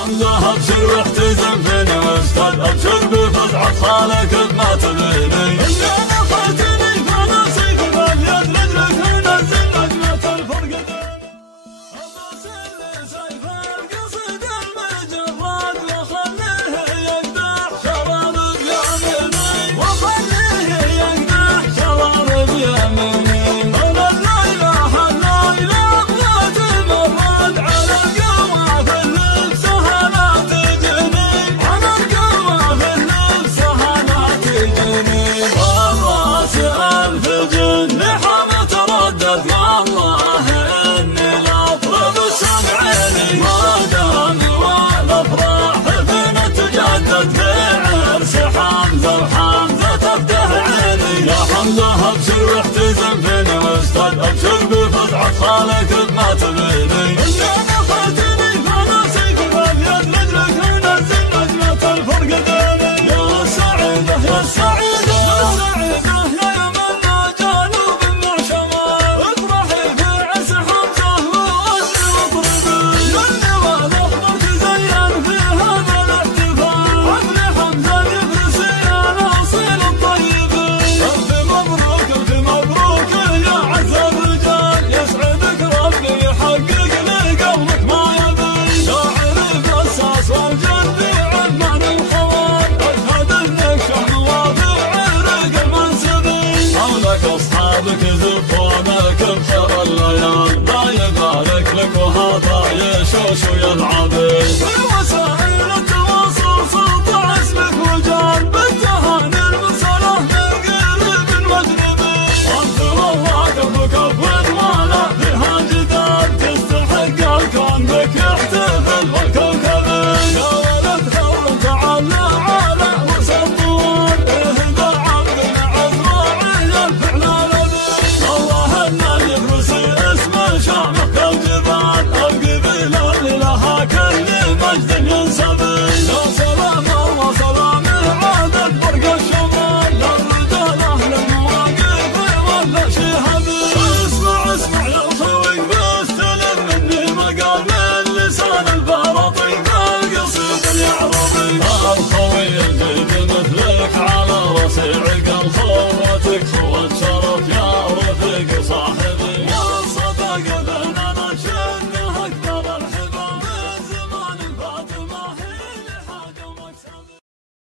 حمزة ابشر واحتزم فيني واستد ابشر بفزعة خالك بما تبيني اللي نفعتني فانا سيف باليد لجلك منزل نجمة الفرقدين ابصر لي سيف القصيد المجرد وخليه يقدح شراب بيميني وخليه يقدح شراب بيميني انا الليلة الليلة بغيت المراد على القوة في اللبسها لا تجني على القوة في اللبسها لا تجني والراس ألف جن حما تردد والله إني لأطرب سمعيني ما دام والأفراح فينا تجدد في عرس حمزة وحمزة تفتح عيني يا حمزة أبشر واحتزم فيني واستد أبشر بفزعة خالك بما تبيني اللي نفعتني فانا سيف باليد لجلك منزل نجمة الفرقدين يا سعيدة يا سعيدة يا سعيدة يا يمنا جنوب مع شمال افرحي في عرس حمزة وغني واطربي للنوى الأخضر تزين في هذا الاحتفال عقل حمزة يفرسي الأصيل الطيبين ألف مبروك يا عز الرجال يسعدك ربي يحقق لي قلبك ما يبي يا عريف الأساس والجد عمان الخوان أشهد إنك شحن واضع عرق المنسبين حولك أصحابك يزفونك بخير الليال لا يبارك لك وهذا يشوش ويلعبين في وسائل التواصل سطع اسمك وجال بالتهاني المرسلة من قريب واجنبي وانت والله كفك افود ولا فيها جدال تستحق الكون بك يحتفل والكوكبين يا ولد ثور تعالى على رأس الطول اهدى عبدنا عزراعيل الفعل الذي الله ان يفرسي اسم شامخ الجبال القبيلة اللي لها كل مجد ينسبي يا سلام الله سلام عادت برق الشمال للرجال اهل المواقف ولا شي هبيل اسمع يا خوي بستلم مني مقال من لسان البرطي بالقصيد اليعربي الخوي الجيد مثلك على رصيع الخوي